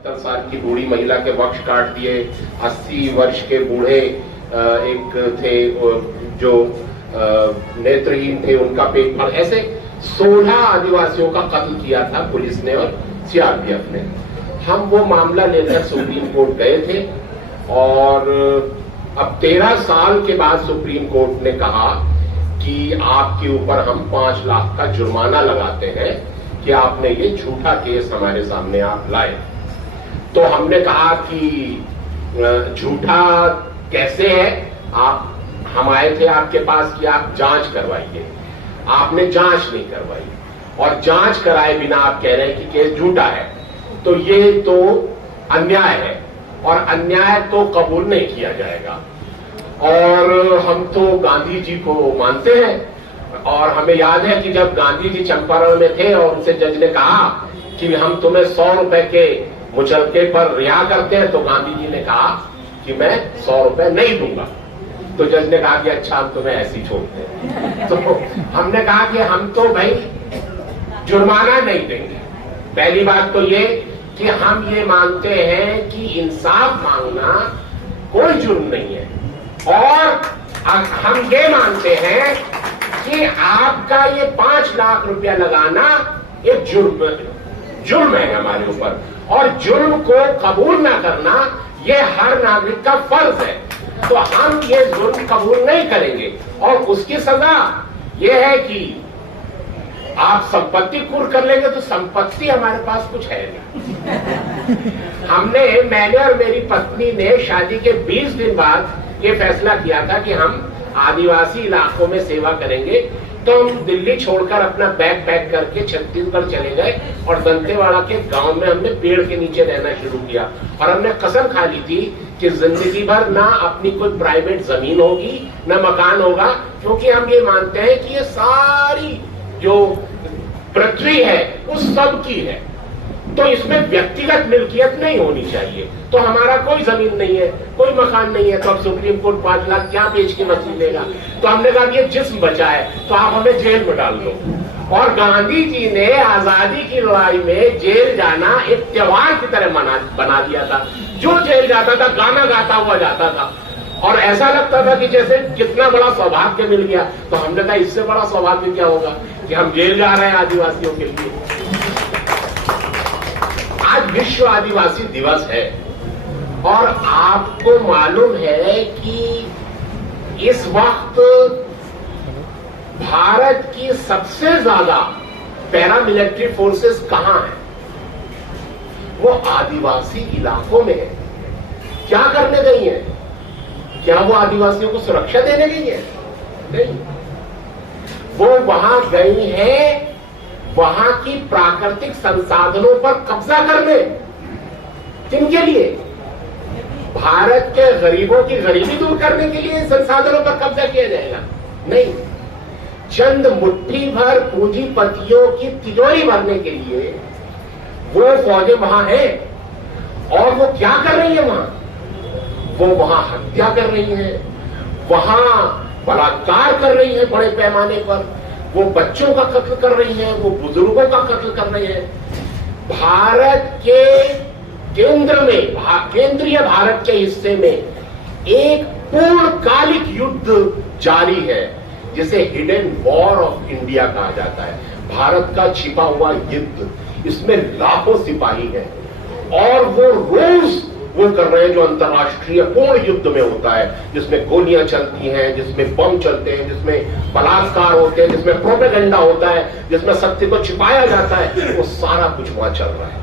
70 साल की बूढ़ी महिला के वक्ष काट दिए, 80 वर्ष के बूढ़े एक थे जो नेत्रहीन थे, उनका पेट फाड़, ऐसे 16 आदिवासियों का कत्ल किया था पुलिस ने और सीआरपीएफ ने। हम वो मामला लेकर सुप्रीम कोर्ट गए थे और अब 13 साल के बाद सुप्रीम कोर्ट ने कहा कि आपके ऊपर हम 5 लाख का जुर्माना लगाते हैं कि आपने ये झूठा केस हमारे सामने आप लाए। तो हमने कहा कि झूठा कैसे है, हम आए थे आपके पास कि आप जांच करवाइए, आपने जांच नहीं करवाई और जांच कराए बिना आप कह रहे हैं कि केस झूठा है, तो ये तो अन्याय है और अन्याय तो कबूल नहीं किया जाएगा। और हम तो गांधी जी को मानते हैं और हमें याद है कि जब गांधी जी चंपारण में थे और उनसे जज ने कहा कि हम तुम्हें 100 रुपए के मुचलके पर रिहा करते हैं, तो गांधी जी ने कहा कि मैं 100 रुपए नहीं दूंगा। तो जज ने कहा कि अच्छा हम तुम्हें ऐसी छोड़ते हैं। तो हमने कहा कि हम तो भाई जुर्माना नहीं देंगे। पहली बात तो ये कि हम ये मानते हैं कि इंसाफ मांगना कोई जुर्म नहीं है और हम ये मानते हैं कि आपका ये 5 लाख रुपया लगाना एक जुर्म है हमारे ऊपर और जुर्म को कबूल ना करना ये हर नागरिक का फर्ज है। तो हम ये जुर्म कबूल नहीं करेंगे और उसकी सजा ये है कि आप संपत्ति कुर्क कर लेंगे, तो संपत्ति हमारे पास कुछ है नहीं। मैंने और मेरी पत्नी ने शादी के 20 दिन बाद ये फैसला किया था कि हम आदिवासी इलाकों में सेवा करेंगे। तो हम दिल्ली छोड़कर अपना बैग पैक करके छत्तीसगढ़ चले गए और दंतेवाड़ा के गांव में हमने पेड़ के नीचे रहना शुरू किया और हमने कसम खा ली थी कि जिंदगी भर ना अपनी कोई प्राइवेट जमीन होगी ना मकान होगा, क्योंकि हम ये मानते हैं कि ये सारी जो पृथ्वी है वो सबकी है, तो इसमें व्यक्तिगत मिल्कियत नहीं होनी चाहिए। तो हमारा कोई जमीन नहीं है, कोई मकान नहीं है, तो अब सुप्रीम कोर्ट 5 लाख क्या बेच के वसूल लेगा। तो हमने कहा ये जिस्म बचा है तो आप हमें जेल में डाल दो। और गांधी जी ने आजादी की लड़ाई में जेल जाना एक त्योहार की तरह बना दिया था। जो जेल जाता था गाना गाता हुआ जाता था और ऐसा लगता था कि जैसे कितना बड़ा सौभाग्य मिल गया। तो हमने कहा इससे बड़ा सौभाग्य क्या होगा कि हम जेल जा रहे हैं आदिवासियों के लिए। आज विश्व आदिवासी दिवस है और आपको मालूम है कि इस वक्त भारत की सबसे ज्यादा पैरामिलिट्री फोर्सेस कहां हैं? वो आदिवासी इलाकों में है। क्या करने गई हैं? क्या वो आदिवासियों को सुरक्षा देने गई है? नहीं, वो वहां गई हैं वहां की प्राकृतिक संसाधनों पर कब्जा करने। किनके लिए? भारत के गरीबों की गरीबी दूर करने के लिए संसाधनों पर कब्जा किया जाएगा? नहीं, चंद मुट्ठी भर पूंजीपतियों की तिजोरी भरने के लिए वो फौजें वहां हैं। और वो क्या कर रही है वहां? वो वहां हत्या कर रही है, वहां बलात्कार कर रही है बड़े पैमाने पर, वो बच्चों का कत्ल कर रही है, वो बुजुर्गों का कत्ल कर रही है। भारत के केंद्र में, केंद्रीय भारत के हिस्से में एक पूर्णकालिक युद्ध जारी है जिसे हिडन वॉर ऑफ इंडिया कहा जाता है। भारत का छिपा हुआ युद्ध, इसमें लाखों सिपाही हैं और वो रोज वो कर रहे हैं जो अंतर्राष्ट्रीय पूर्ण युद्ध में होता है, जिसमें गोलियां चलती हैं, जिसमें बम चलते हैं, जिसमें बलात्कार होते हैं, जिसमें प्रोपेगेंडा होता है, जिसमें सत्य को छिपाया जाता है, वो सारा कुछ वहां चल रहा है।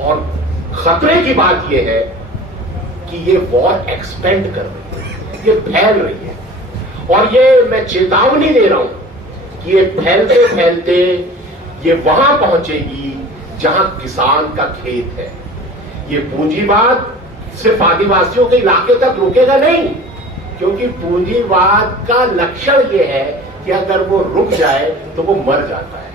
और खतरे की बात यह है कि ये वॉर एक्सपेंड कर रही है, ये फैल रही है और ये मैं चेतावनी दे रहा हूं कि ये फैलते फैलते ये वहां पहुंचेगी जहां किसान का खेत है। ये पूंजीवाद सिर्फ आदिवासियों के इलाके तक रुकेगा नहीं, क्योंकि पूंजीवाद का लक्षण ये है कि अगर वो रुक जाए तो वो मर जाता है।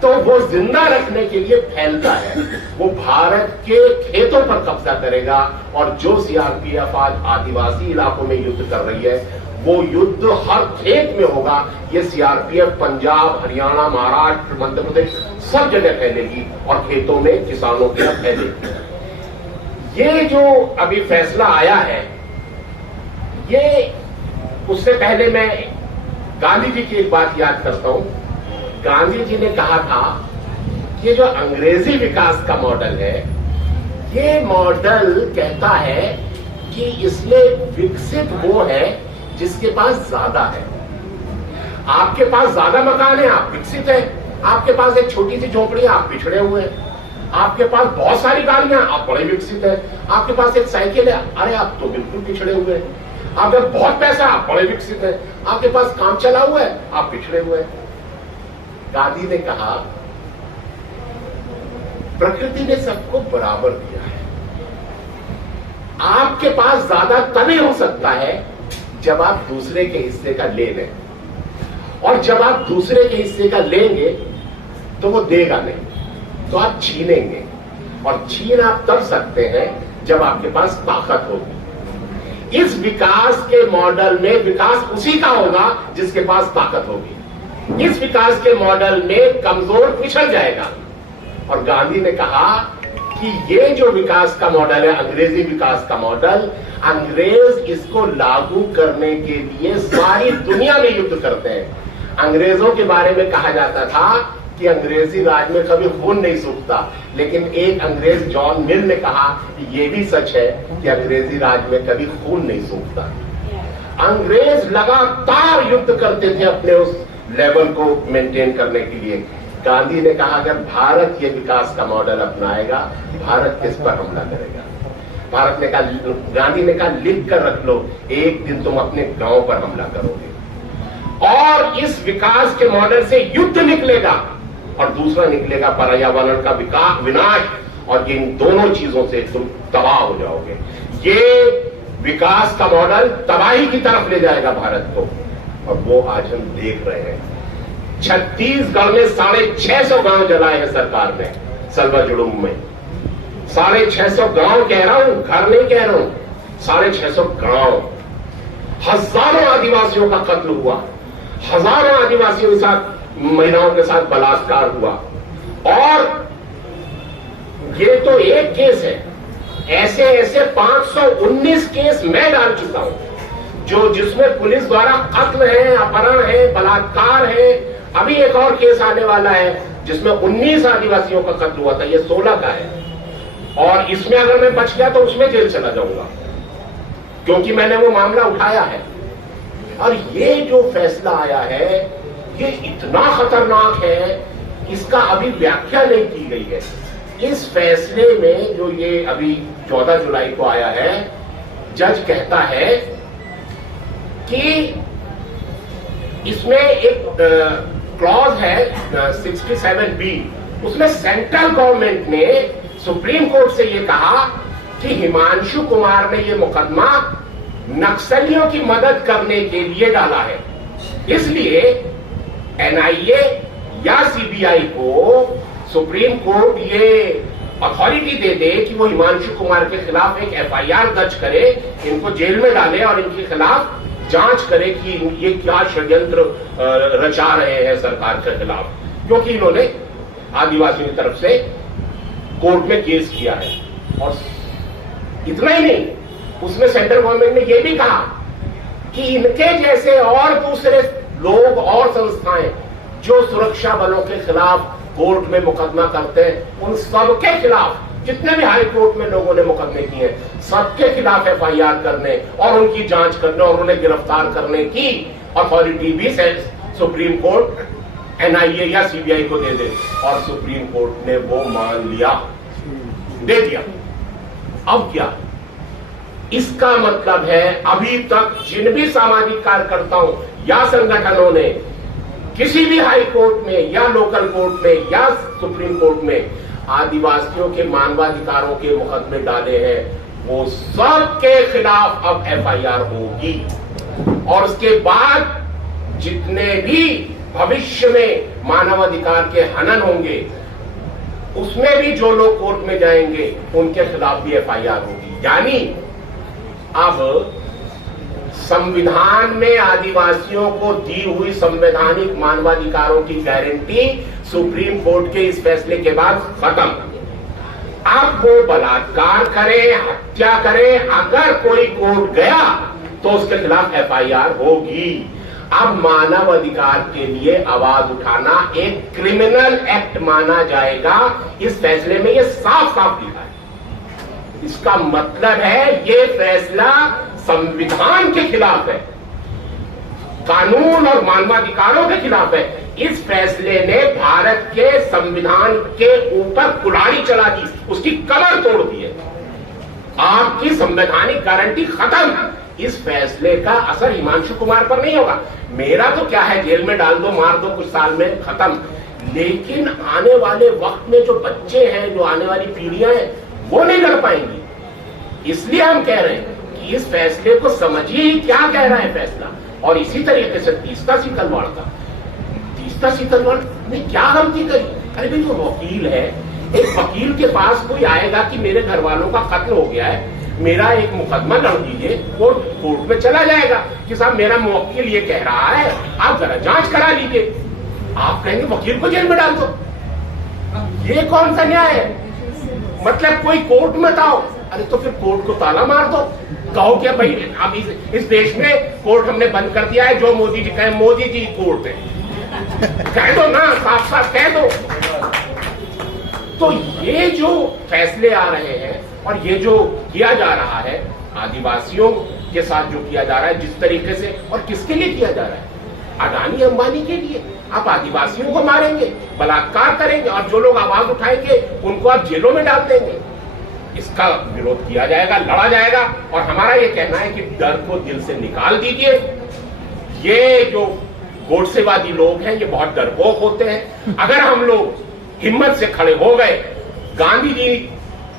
तो वो जिंदा रखने के लिए फैलता है, वो भारत के खेतों पर कब्जा करेगा। और जो सीआरपीएफ आज आदिवासी इलाकों में युद्ध कर रही है वो युद्ध हर खेत में होगा। ये सीआरपीएफ पंजाब, हरियाणा, महाराष्ट्र, मध्य प्रदेश सब जगह फैलेगी और खेतों में किसानों के यहाँ फैलेगी। ये जो अभी फैसला आया है, ये उससे पहले मैं गांधी जी की एक बात याद करता हूं। गांधी जी ने कहा था कि जो अंग्रेजी विकास का मॉडल है, ये मॉडल कहता है कि इसमें विकसित वो है जिसके पास ज्यादा है। आपके पास ज्यादा मकान है, आप विकसित है। आपके पास एक छोटी सी झोपड़ी है, आप पिछड़े हुए हैं। आपके पास बहुत सारी गाड़ियां, आप बड़े विकसित है। आपके पास एक साइकिल है, अरे आप तो बिल्कुल पिछड़े हुए हैं। आपके बहुत पैसा, आप बड़े विकसित है। आपके पास काम चला हुआ है, आप पिछड़े हुए हैं। गांधी ने कहा प्रकृति ने सबको बराबर दिया है। आपके पास ज्यादा तभी हो सकता है जब आप दूसरे के हिस्से का ले लें, और जब आप दूसरे के हिस्से का लेंगे तो वो देगा नहीं, तो आप छीनेंगे, और छीन आप तब सकते हैं जब आपके पास ताकत होगी। इस विकास के मॉडल में विकास उसी का होगा जिसके पास ताकत होगी। इस विकास के मॉडल में कमजोर पिछड़ जाएगा। और गांधी ने कहा कि ये जो विकास का मॉडल है, अंग्रेजी विकास का मॉडल, अंग्रेज इसको लागू करने के लिए सारी दुनिया में युद्ध करते हैं। अंग्रेजों के बारे में कहा जाता था कि अंग्रेजी राज में कभी खून नहीं सूखता, लेकिन एक अंग्रेज जॉन मिल ने कहा कि ये भी सच है कि अंग्रेजी राज में कभी खून नहीं सूखता। अंग्रेज लगातार युद्ध करते थे अपने उस लेवल को मेंटेन करने के लिए। गांधी ने कहा अगर भारत ये विकास का मॉडल अपनाएगा, भारत किस पर हमला करेगा? भारत ने कहा, गांधी ने कहा लिख कर रख लो, एक दिन तुम अपने गांव पर हमला करोगे। और इस विकास के मॉडल से युद्ध निकलेगा, और दूसरा निकलेगा पर्यावरण का विनाश, और इन दोनों चीजों से तुम तबाह हो जाओगे। ये विकास का मॉडल तबाही की तरफ ले जाएगा भारत को, और वो आज हम देख रहे हैं। छत्तीसगढ़ में 650 गांव जलाए हैं सरकार ने, सलवा जुड़ुम में 650 गांव कह रहा हूं, घर नहीं कह रहा हूं, 650 गांव। हजारों आदिवासियों का कत्ल हुआ, हजारों आदिवासियों के साथ, महिलाओं के साथ बलात्कार हुआ। और ये तो एक केस है, ऐसे ऐसे 519 केस मैं डाल चुका हूं, जो जिसमें पुलिस द्वारा कत्ल है, अपहरण है, बलात्कार है। अभी एक और केस आने वाला है जिसमें 19 आदिवासियों का कत्ल हुआ था, ये 16 का है। और इसमें अगर मैं बच गया तो उसमें जेल चला जाऊंगा, क्योंकि मैंने वो मामला उठाया है। और ये जो फैसला आया है, ये इतना खतरनाक है, इसका अभी व्याख्या नहीं की गई है। इस फैसले में जो ये अभी 14 जुलाई को आया है, जज कहता है कि इसमें एक क्लॉज है 67B, उसमें सेंट्रल गवर्नमेंट ने सुप्रीम कोर्ट से ये कहा कि हिमांशु कुमार ने ये मुकदमा नक्सलियों की मदद करने के लिए डाला है, इसलिए एनआईए या सीबीआई को सुप्रीम कोर्ट ये अथॉरिटी दे दे कि वो हिमांशु कुमार के खिलाफ एक एफआईआर दर्ज करे, इनको जेल में डाले और इनके खिलाफ जांच करे कि ये क्या षड्यंत्र रचा रहे हैं सरकार के खिलाफ, क्योंकि इन्होंने आदिवासियों की तरफ से कोर्ट में केस किया है। और इतना ही नहीं, उसमें सेंट्रल गवर्नमेंट ने यह भी कहा कि इनके जैसे और दूसरे लोग और संस्थाएं जो सुरक्षा बलों के खिलाफ कोर्ट में मुकदमा करते हैं, उन सबके खिलाफ, जितने भी हाई कोर्ट में लोगों ने मुकदमे किए हैं, सबके खिलाफ एफआईआर करने और उनकी जांच करने और उन्हें गिरफ्तार करने की अथॉरिटी भी सुप्रीम कोर्ट एनआईए या सीबीआई को दे दे। और सुप्रीम कोर्ट ने वो मान लिया, दे दिया। अब क्या? इसका मतलब है अभी तक जिन भी सामाजिक कार्यकर्ताओं या संगठनों ने किसी भी हाई कोर्ट में या लोकल कोर्ट में या सुप्रीम कोर्ट में आदिवासियों के मानवाधिकारों के मुकदमे डाले हैं, वो सब के खिलाफ अब एफआईआर होगी। और उसके बाद जितने भी भविष्य में मानवाधिकार के हनन होंगे, उसमें भी जो लोग कोर्ट में जाएंगे उनके खिलाफ भी एफआईआर होगी। यानी अब संविधान में आदिवासियों को दी हुई संवैधानिक मानवाधिकारों की गारंटी सुप्रीम कोर्ट के इस फैसले के बाद खत्म। अब वो बलात्कार करे, हत्या करे, अगर कोई कोर्ट गया तो उसके खिलाफ एफआईआर होगी। अब मानव अधिकार के लिए आवाज उठाना एक क्रिमिनल एक्ट माना जाएगा। इस फैसले में ये साफ साफ लिखा है। इसका मतलब है ये फैसला संविधान के खिलाफ है, कानून और मानवाधिकारों के खिलाफ है। इस फैसले ने भारत के संविधान के ऊपर कुल्हाड़ी चला दी, उसकी कमर तोड़ दी है। आपकी संवैधानिक गारंटी खत्म। इस फैसले का असर हिमांशु कुमार पर नहीं होगा। मेरा तो क्या है, जेल में डाल दो, मार दो, कुछ साल में खत्म। लेकिन आने वाले वक्त में जो बच्चे हैं, जो आने वाली पीढ़ियां हैं, वो नहीं लड़ पाएंगी। इसलिए हम कह रहे हैं कि इस फैसले को समझिए ही क्या कह रहा है फैसला। और इसी तरीके से तीस्ता शीतलवाड़ ने क्या गलती करी? अरे भाई, जो वकील है, एक वकील के पास कोई आएगा कि मेरे घर वालों का कत्ल हो गया है, मेरा एक मुकदमा लड़ दीजिए, कोर्ट में चला जाएगा कि साहब मेरा मुवक्किल ये कह रहा है, आप जरा जांच करा लीजिए। आप कहेंगे वकील को जेल में डाल दो। ये कौन सा न्याय है? मतलब कोई कोर्ट में आओ, अरे तो फिर कोर्ट को ताला मार दो। कहो क्या भाई, अब इस देश में कोर्ट हमने बंद कर दिया है, जो मोदी जी कहे, मोदी जी कोर्ट है, कह दो ना, साफ साफ कह दो। तो ये जो फैसले आ रहे हैं और ये जो किया जा रहा है आदिवासियों के साथ, जो किया जा रहा है जिस तरीके से, और किसके लिए किया जा रहा है? अडानी अंबानी के लिए। आप आदिवासियों को मारेंगे, बलात्कार करेंगे, और जो लोग आवाज उठाएंगे उनको आप जेलों में डाल देंगे। इसका विरोध किया जाएगा, लड़ा जाएगा। और हमारा ये कहना है कि डर को दिल से निकाल दीजिए। ये जो गोडसेवादी लोग हैं, ये बहुत डरपोक होते हैं। अगर हम लोग हिम्मत से खड़े हो गए, गांधी जी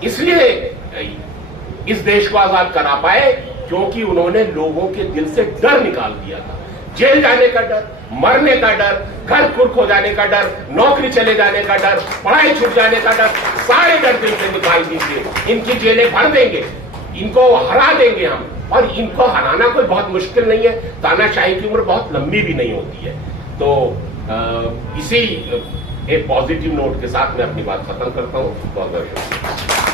इसलिए इस देश को आजाद करा पाए क्योंकि उन्होंने लोगों के दिल से डर निकाल दिया था। जेल जाने का डर, मरने का डर, घर कुर्क हो जाने का डर, नौकरी चले जाने का डर, पढ़ाई छूट जाने का डर, सारे डर दिल से निकाल दीजिए। इनकी जेलें भर देंगे, इनको हरा देंगे हम। और इनको हराना कोई बहुत मुश्किल नहीं है। तानाशाही की उम्र बहुत लंबी भी नहीं होती है। तो इसी एक पॉजिटिव नोट के साथ मैं अपनी बात खत्म करता हूं। बहुत बहुत शुक्रिया।